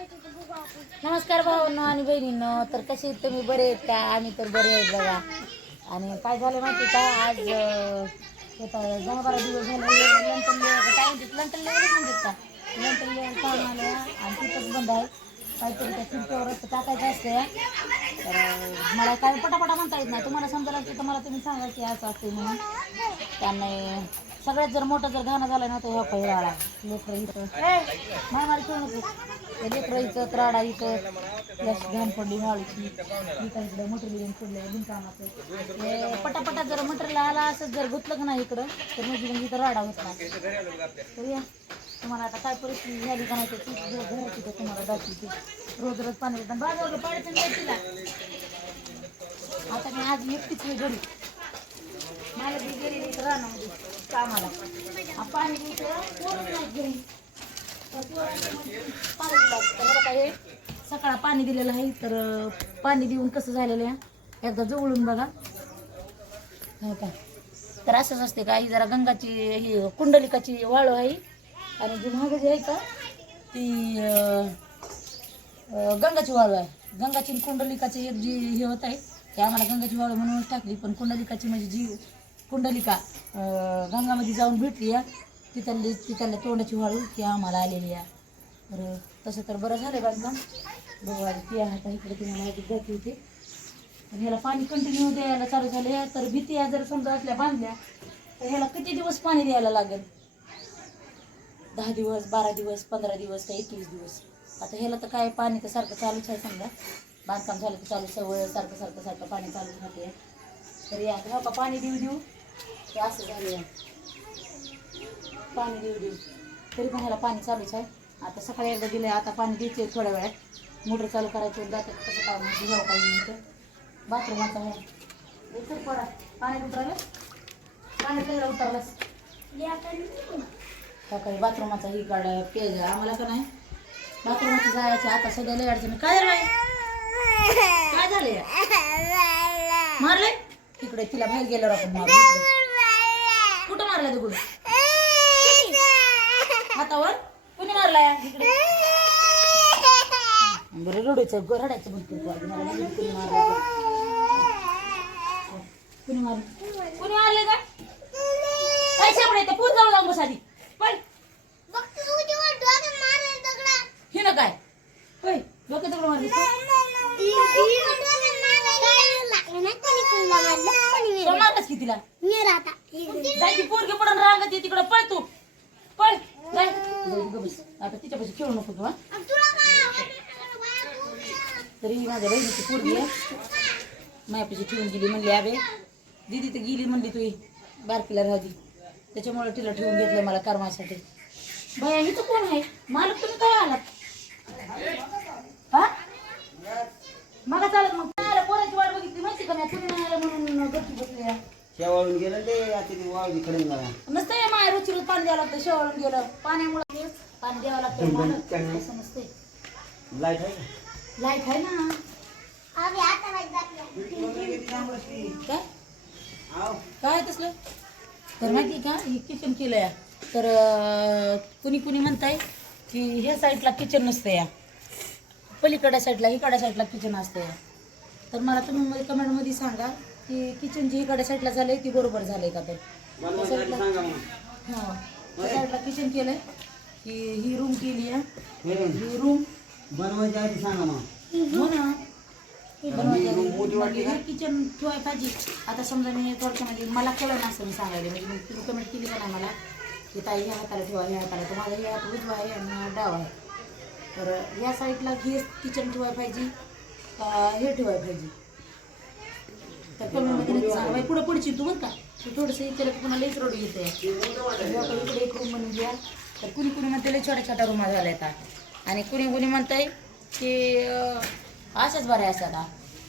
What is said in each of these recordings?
नमस्कार भावांनो आणि बहिणींनो. तर कसे आहेत तुम्ही? बरे आहेत का? आम्ही तर बरे आहेत बघा. आणि काय झालं माहिती का, आज 10-12 दिवस झाले लंटन लेवल काय म्हणतात, लंटन लेवलच म्हणतात का, लंटन लेवल काम आलं आणि तिथंच बंद आहे. काहीतरी त्या खिडक्यावर टाकायचं असते. तर मला काय पटापटा म्हणता येत नाही. तुम्हाला समजा लागतं तर मला तुम्ही सांगा की असं असते म्हणून. त्याने सगळ्यात जर मोठं जर घाणं झालं ना तर ह्या पहिला लेकरं इथं मला खेळू नको. त्या लेकरं इथं त्राडा इथं जास्त घाण पडली वाळूची इथं इकडं मटेरियल येऊन पडलं बिनकामाचं. हे पटापटा जर मटेरियल आला असं जर गुतलं का नाही इकडं तर म्हणजे इथं राडा होत नाही. तर या तुम्हाला आता काय परिस्थिती झाली का नाही त्याची घराची तर तुम्हाला दाखवते. रोज रोज पाणी येतं बाजारला पाण्याचं नाही तिला. आता मी आज एकटीच मी घरी मला बी गेली रानामध्ये कामाला पाणी पूर्ण नाही घरी पाणी लागतं बरं का. हे सकाळ पाणी दिलेलं आहे तर पाणी देऊन कसं झालेलं आहे एकदा जवळून बघा हो का. तर असंच असते का, ही जरा गंगाची ही कुंडलिकाची वाळू आहे आणि जी महाग जी आहे का ती गंगाची वाळू आहे. गंगाची कुंडलिकाची एक जी हे होत आहे ते आम्हाला गंगाची वाळू म्हणूनच टाकली. पण कुंडलिकाची म्हणजे जी कुंडलिका गंगामध्ये जाऊन भेटली आहे तिथल्या तोंडाची वाळू ती आम्हाला आलेली आहे. तर तसं तर बरं झालं बांधकाम बघा. ती आता इकडे तुम्हाला आधी जाती होती आणि ह्याला पाणी कंटिन्यू द्यायला चालू झाले. तर भीती जर समजा असल्या बांधल्या तर ह्याला किती दिवस पाणी द्यायला लागेल? 10 दिवस, 12 दिवस, 15 दिवस का 21 दिवस. आता ह्याला तर काय पाणी तर सारखं चालूच आहे. समजा बांधकाम झालं तर चालू सवय सारखं सारखं सारखं पाणी चालूच राहते. तर या हो का पाणी देऊ देऊ ते असं झालं पाणी देऊ देऊ तरी पण ह्याला पाणी चालूच आहे. आता सकाळी एकदा दिलं आता पाणी द्यायचे थोड्या वेळात मोटर चालू करायचं जातात कसं काम घ्यावं काही इथं बाथरूमाचा आहे सर पडा पाणी उतरायला पाणी प्यायला उतरलास सकाळी बाथरूमाचा ही काढा पेज आम्हाला का नाही बाथरूमाचं जायचं आता सध्या लय अडचण. काय झालं काय झालं मारलंय तिकडे तिला बाहेर गेल्यावर आपण मारलं. कुठं मारलं दगड हातावर कुणी मारलाय इकडे? बरं रडायचं रडायचं म्हणतो कुणी मारलं कुणी मारले का पैसे पण येते पूर जाऊ जाऊ बस आधी पण हे ना काय होय डोक्यात दगड मारली मारलंच की तिला जायची पोरगी पडून रांगत तिकडं पळ तू पळ जाय बस आता तिच्यापाशी खेळू नको तू. तरी माझ्या बहिणीची पोरगी आहे माझ्यापाशी ठेवून गेली म्हणली अबे दिदी तर गेली म्हणली तू बारकीला राहती त्याच्यामुळे तिला ठेवून घेतलं मला कर्मासाठी. भैया इथं कोण आहे मालक तुम्ही काय आलात हा मग चालत मग मला पोराची वाट बघितली माहिती का नाही कुणी नाही म्हणून गप्पी बसली शेवाळून गेलं ते आता वाळू कडे नसतंय माय रोजची रोज पाणी द्यावं लागतं. शेवाळून गेलं पाण्यामुळे पाणी द्यावं लागतं असं नसतंय. लाईट आहे लाईट आहे ना काय काय तसलं. तर माहिती का हे किचन केलं या तर कुणी कुणी म्हणताय की ह्या साईडला किचन नसतं या पलीकडच्या साईडला इकडच्या साईडला किचन असतं या. तर मला तुम्ही कमेंटमध्ये सांगा की किचन जी इकडच्या साईडला झालंय ती बरोबर झालंय का? तर हां त्या साईडला किचन केलंय की ही रूम केली आहे ही रूम बनवायच्या आधी सांगा मग. हो ना बनवायची किचन ठेवायला पाहिजे. आता समजा मी थोडक्यामध्ये मला कळलं नसतं मी सांगायला म्हणजे मग तुम्ही कमेंट केली का नाही मला की ताई ह्या हाताला ठेवा ह्या हाताला तर माझा ह्या हात उजवा आहे आणि डावा आहे. तर या साईडला हे किचन ठेवायला पाहिजे का हे ठेवायला पाहिजे तर कमेंटमध्ये नक्की सांगा. बाई पुढं पुढची तू बरं का तू थोडंसं हे केलं की पुन्हा लईच रोड येते. इकडे एक रूम म्हणून घ्या तर कुणी कुणी म्हणते लई छोट्या छोट्या रूमा झाल्या येतात आणि कुणी कुणी म्हणताय की अशाच बऱ्या असतात.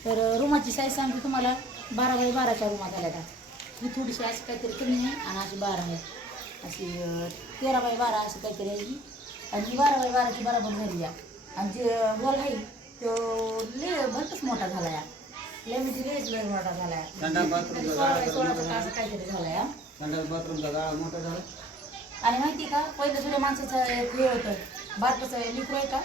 तर रूमाची साईज सांगते तुम्हाला 12x12च्या रूमा झाल्या आहेत. ही थोडीशी अशी काहीतरी कमी आहे आणि अशी 12 आहे अशी 13x12 असं काहीतरी आहे ही आणि ही 12x12ची बरोबर झाली आहे. आणि जे वॉल आहे तो लय भरपूरच मोठा झाला आहे लय म्हणजे लय मोठा झाला आहे 16x16चा असं काहीतरी झाला आहे. संडास बाथरूमचा गाळा मोठा झाला आणि माहिती का पहिलं जुन्या माणसाचं हे होतं बारकंच लिकरू आहे का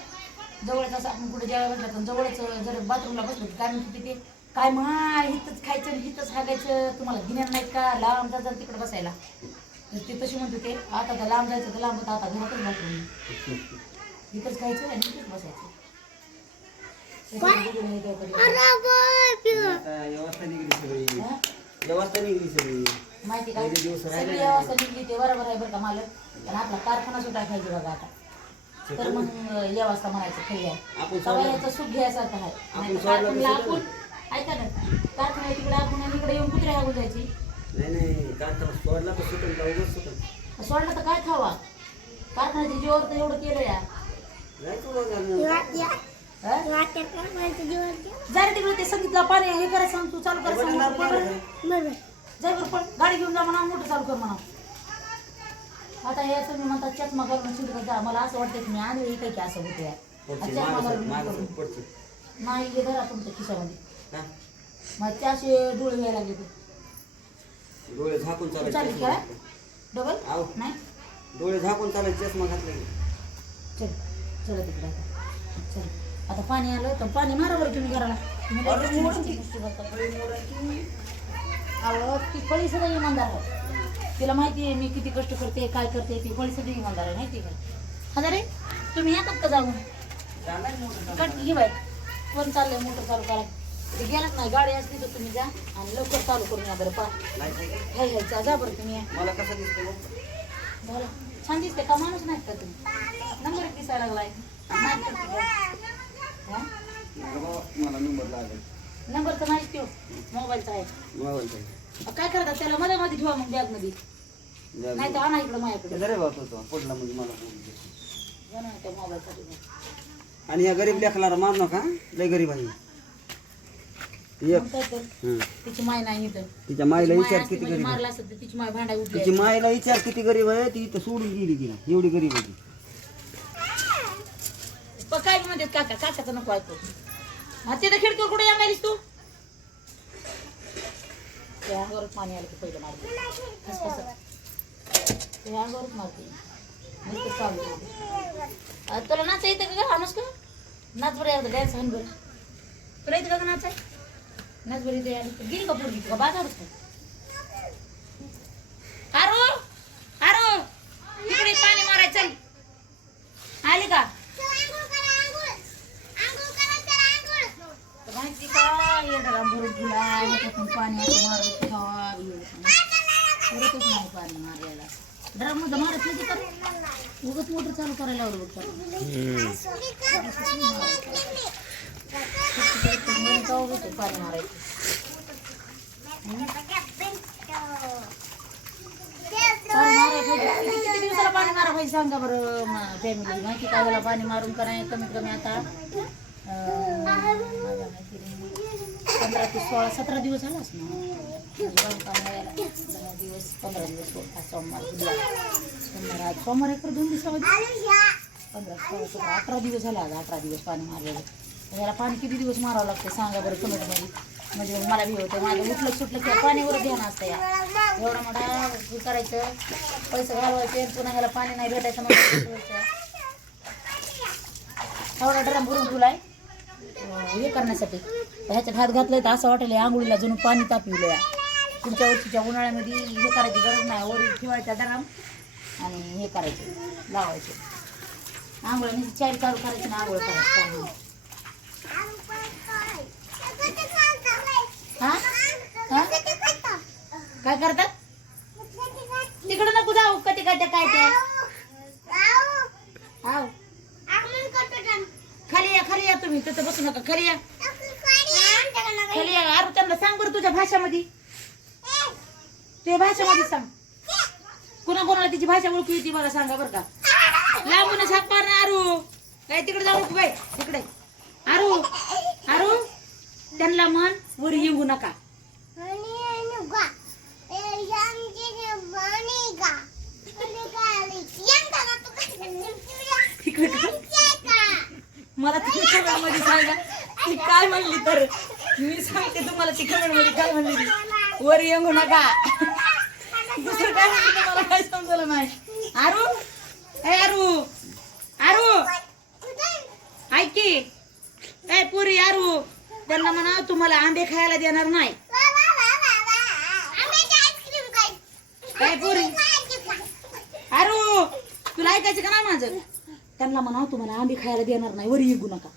जवळच असं आपण कुठे जेवायला बसलं तर जवळच जर बाथरूमला बसलं तर काय म्हणते ते काय महा हिथंच खायचं आणि हिथंच हागायचं तुम्हाला गिन्यान नाहीत का लांब जा जर तिकडे बसायला तर ते तशी म्हणते ते आता तर लांब जायचं तर लांब आता घरातच बाथरूम हिथंच खायचं आणि हिथंच बसायचं आता व्यवस्था निघली सगळी व्यवस्था निघली सगळी माहिती काय पहिले दिवस राहिले सगळी नाही. व्यवस्था निघली ते बरोबर आहे बरं का मालक आणि आपला कारखाना सुद्धा खायची बघा आता तर मग व्यवस्था म्हणायचं खरी आहे आपण सगळं सोडलं याचं सुख घ्यायसारखं आहे आपण नाहीतर सोडलं तर कारखान्याला सुद्धा आपण ऐका ना कारखान्या तिकडे आपण आणि इकडे येऊन कुत्रे हागून जायची नाही नाही कारखाना सोडला तर सुटून का उगाच सुटून सोडलं तर काय खावा कारखान्याच्या जीवावर तर एवढं केलं या जायचं बघ घालणं. जरा तिकडे ते संगीतला पाणी हे करायचं सांग तू चालू ते करायचं बटन सांग दाबून बरं. आलं काय? जाय बरं पण गाडी घेऊन जा म्हणा मोठं चालू कर म्हणा आता हे तुम्ही म्हणता चष्मा घालून शिंदे जा मला असं वाटतं की मी आले हे काही की असं होते पुढची चष्मा मागं घालून मागं करून. पुढची. नाही हे धरा तुमच्या खिशामध्ये हा? मग त्याशी डोळे घ्यायला लागले ते डोळे झाकून चालेल चालायचे काय डबल आहो. नाही डोळे झाकून चालायचे चष्मा घातला की. चल चला तिकडे आता चल आता पाणी आलं तर पाणी मारा बरं तुम्ही घराला तुम्ही लय अरे गोष्टी मोठी. गोष्टी करता. अहो ती फळी सगळं इमानदार आहे तिला माहिती आहे मी किती कष्ट करते काय करते ती फळी सगळी इमानदार आहे माहिती आहे का हजारे तुम्ही येतात का जाऊन चाललाय मोठं कट घे बाय कोण चाललंय मोटर चालू करा ते गेलाच नाही गाडी असली तर तुम्ही जा आणि लवकर चालू करून या बरं पा लाईट आहे का? हाय हाय जा बरं तुम्ही या मला कसं दिसतं बघ. बरं छान दिसते का माणूस नाहीत का तुम्ही नंबर एक दिसायला लागलाय नाही करते का? हा? बघा बाबा, मला नंबर लागेल नंबर तर नाहीच ठेव मोबाईलचा आहे मोबाईलचा. काय करतात त्याला मध्ये मध्ये ठेवा मग बॅग मध्ये नाही तर आणा इकडं माझ्याकडे ते रे बाबा तो पडला म्हणजे मला बोलू दे. जा ना त्या मोबाईलसाठी आणि या गरीब लेखनाला मार नका लय गरीब आहे एक मग काय तर हं. तिची माय नाही इथं तिच्या मायला तिची माय विचार असती किती म्हणजे गरीब आहे. मारला असत तर तिची माय भांडा उठली तिची मायला विचार किती गरीब आहे ती इथं सोडून गेली तिला एवढी गरीब आहे ती. काय म्हणतात काका काकाचं नको ऐकू हा तिथं खिडकीवर कुठे येणारीस तू त्या अंगावरच पाणी आलं की पहिलं मारते त्या अंगावरच मारते नुसतं चालू आहे. तुला नाचा येतं का आणस का नाच बरं यावं डान्स हाण बरं तुला येतं का नाचाय नाच बरं इथे आली गेली का पोरगी का बाजारच का आरो आरो तिकडे पाणी माराय चल आली का माहिती का येणार भरून तुला ह्याच्यातून पाणी असं मारत ठेवा पुरतच नाही पाणी मारायला ड्रम मध्ये मारत नाही तर उगत मोटर चालू करायला आवडत बघ पाणी मारायचं किती दिवसाला पाणी मारा पाहिजे सांगा बरं फॅमिली माहिती काय वेळा पाणी मारून कराय कमीत कमी आता 15 ते 16 17 दिवस झालाच ना 10 दिवस 15 दिवस सोमवार सोमवार आज सोमवार एक 2 दिवसामध्ये 15 16 17 18 दिवस झाला आज 18 दिवस पाणी मारलेलं याला पाणी किती दिवस मारावं लागतं सांगा बरं कमेंटमध्ये म्हणजे मला भी होतं माझं उठलं सुटलं किंवा पाणीवर ध्यान असतं या एवढा मोठा हे करायचं पैसे घालवायचे पुन्हा ह्याला पाणी नाही भेटायचं मग एवढा ड्रम भरून तुलाय हे करण्यासाठी ह्याच्यात हात घातलाय तर असं वाटेल आंघोळीला जणू पाणी तापविलं या पुढच्या वर्षीच्या उन्हाळ्यामध्ये हे करायची गरज नाही वर ठेवायचा ड्रम आणि हे करायचे लावायचे आंघोळ्याने चारी चालू करायची ना आंघोळ करायची हा हा काय करतात तिकडं नको जाऊ कधी काय काय ते आव खाली या तुम्ही तिथं बसू नका खाली या अरे त्यांना सांग बरं तुझ्या भाषामध्ये ते भाषामध्ये सांग कोणाकोणाला तिची भाषा ओळखू येते मला सांगा बरं का लांबूनच हाक मार ना आरू काय तिकडे जाऊ नको बाई तिकडे आरू आरू त्यांना मन वर येऊ नका मला ती कमेंट मध्ये सांगा ती काय म्हणली तर मी सांगते तुम्हाला ती कमेंट मध्ये काय म्हणली ती वर येऊ नका दुसरं काय म्हणते मला काय समजलं नाही आरू ए आरू आरू ऐक की ए पुरी यारू त्यांना म्हणा तुम्हाला आंबे खायला देणार नाही. काय पुरी अरू तुला ऐकायचं का नाही माझं? त्यांना म्हणा तुम्हाला आंबे खायला देणार नाही, वरी येऊ नका.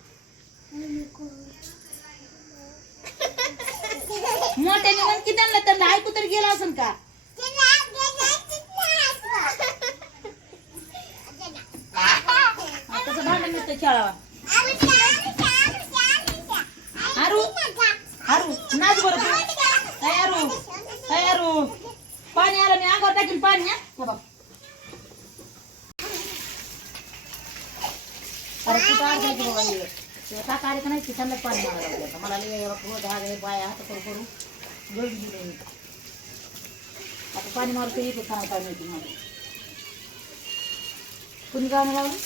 मोठ्याने म्हण की त्यांना, त्यांना ऐकू तरी गेला असेल का? तसं भांडण नसतं खेळावा. अरू अरू नाच बरं तू. काय अरू काय अरू पाणी आलं, मी अंगावर टाकीन पाणी. हा बघ अरे कुठं अर्धा की बाबा हे टाका आले का नाही की त्यांनाच पाणी मारायला लागलं. मला लय बाया हात करू करू गळून दिले मी. आता पाणी मारतो येते खाणं काय माहिती माझं. कुणी गाणं लावलं?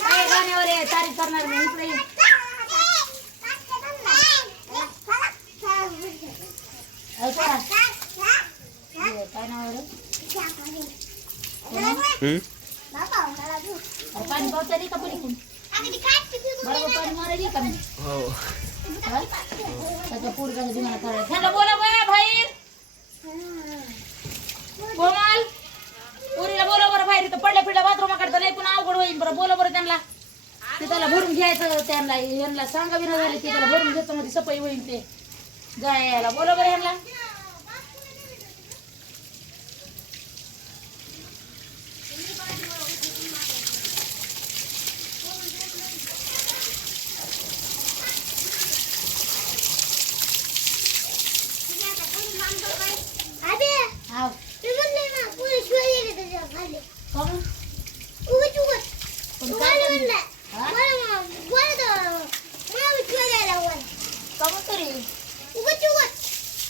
काय गाण्यावर आहे तारीफ करणार मी इकडे ये. ऐका काय नाव आहे पाणी पावसाली का पलीकडून बरोबर पाणी मारायली का मी? त्याचा पुढचा दिमाग करायला त्यांना बोला बाहेर. कोमल पुरीला बोला बरं बाहेर. इथं पडल्या पिडल्या बाथरूम काढता नाही पुन्हा अवघड होईल. बरं बोला बरं त्यांना. ते त्याला भरून घ्यायचं, त्यांना यांना सांगा विना झाले ते त्याला भरून घ्यायचं मध्ये सफाई होईल ते जायला. बोला बरं यांना.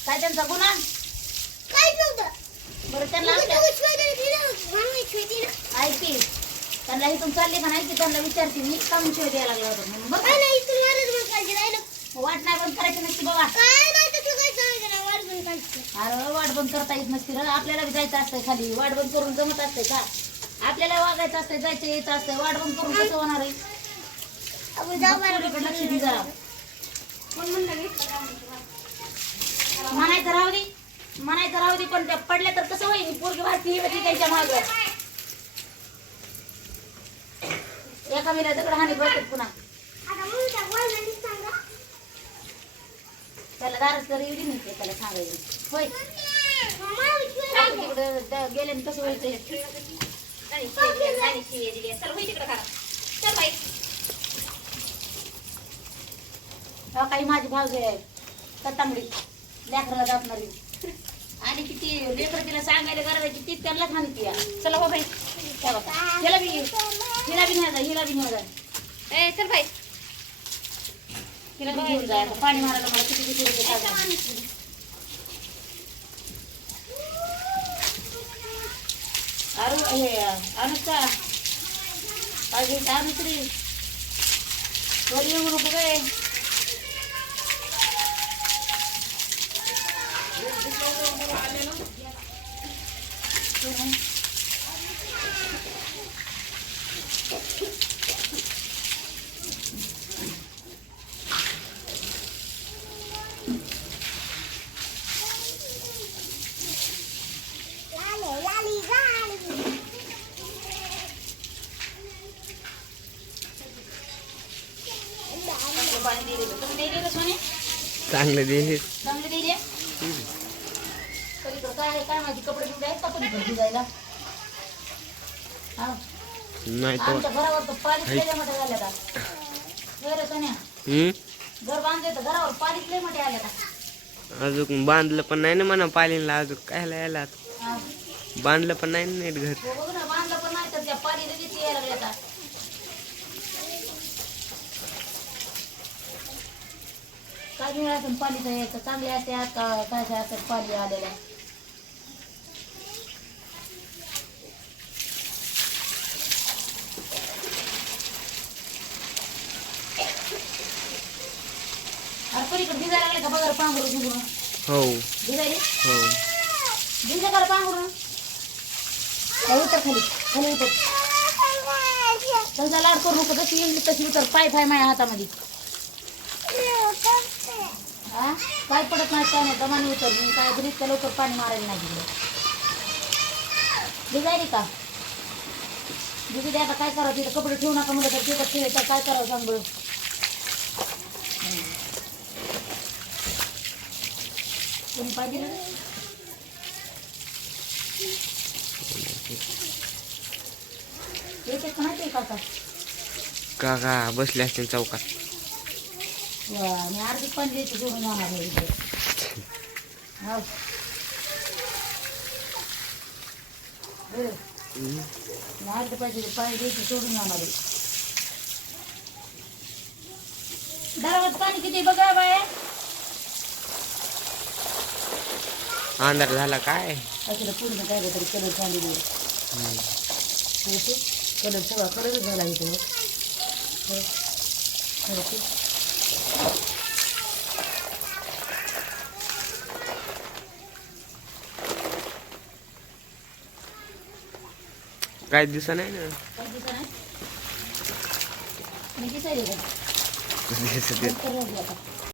काय त्यांचा गुन्हा बरं त्यांना ऐकी त्यांना इथून चालले का नाही की त्यांना विचारते मी का म्हणून शिवाय द्यायला लागला होता म्हणून. वाट नाही बंद करायची नसती बाबा. अरे वाट बंद करता येत नसती र. आपल्याला बी जायचं असतंय खाली. वाट बंद करून जमत असतंय का? आपल्याला वागायचं असतंय, जायचं यायचं असतंय. वाट बंद करून कसं होणार आहे? लक्ष दे जरा. म्हणायचं राहू दे, म्हणायचं राहू दे, पण त्या पडल्या तर कसं होईल? पोरगी भारती होती त्यांच्या माग एका मिला दगड हानी बसत पुन्हा त्याला दारच तर एवढी नाही त्याला सांगायचं होय. तिकडं गेल्याने कसं व्हायचं? काही माझी भावजी आहे तांबडी लेकराला दाबणारी आणि किती लेकर तिला सांगायला गरजायची ती त्यांनाच म्हणते. चला बाबा हिला बी नाही जा, हिला बी नाही जा. ए चल बाई हिला बी घेऊन जाय. पाणी मारायला मला किती किती रुपये लागले. अरे हे अनुष्का काय घ्यायचं अनुश्री वर येऊ नको काय. चांगले दिले चांगले दिले. पलीकडं काय आहे काय माझी कपडे घेऊन आहेत का पलीकडे भिजायला? हा नाही आमच्या घरावर तर पालीच लय मोठे झाले का रे सोन्या? घर बांधले तर घरावर पालीच लय मोठे आले का? अजून बांधलं पण नाही ना म्हणा पालीला. अजून कायला यायला बांधलं पण नाही ना नीट घर. बघ ना बांधलं पण नाही तर त्या पाली लगेच यायला लागले आता. काय मिळालं पालीचं यायचं चांगले असतात का काय असतात पाली आलेल्या? पलीकडे भिजायला लागले का बघा पांघरून भिजून? हो भिजायले हो भिजा करा पांघरून. उतर खाली खाली उतर तसा लाड करू नको, जशी येईल तशी उतर. पाय फाय माझ्या हातामध्ये. हा काय पडत नाही, काय नाही, दमाने उतर. मी काय घरीच का लवकर पाणी मारायला नाही तिकडे. भिजायली का भिजू दे. आता काय करावं, तिथं कपडे ठेवू नका म्हणलं तर तिथं ठेवायचं. काय करावं सांग बरं. कोणी पाय दिलं रे? एक माहिती आहे का आता? काका बसले असतील चौकात. मी अर्धी पाणी द्यायचं जोडून जाणार आहे इथे. हो. मी अर्धे पाहिजे पाणी द्यायचं सोडून जाणार आहे. दारात पाणी किती बघा बाय. अंधार झाला काय. असं पूर्ण काय तरी कलर चाललेली आहे. कलर सगळा कलरच झाला इथं. काय दिसा नाही ना. काय दिसत नाही. मी दिसायले का? दिसत नंतर राहू दे आता.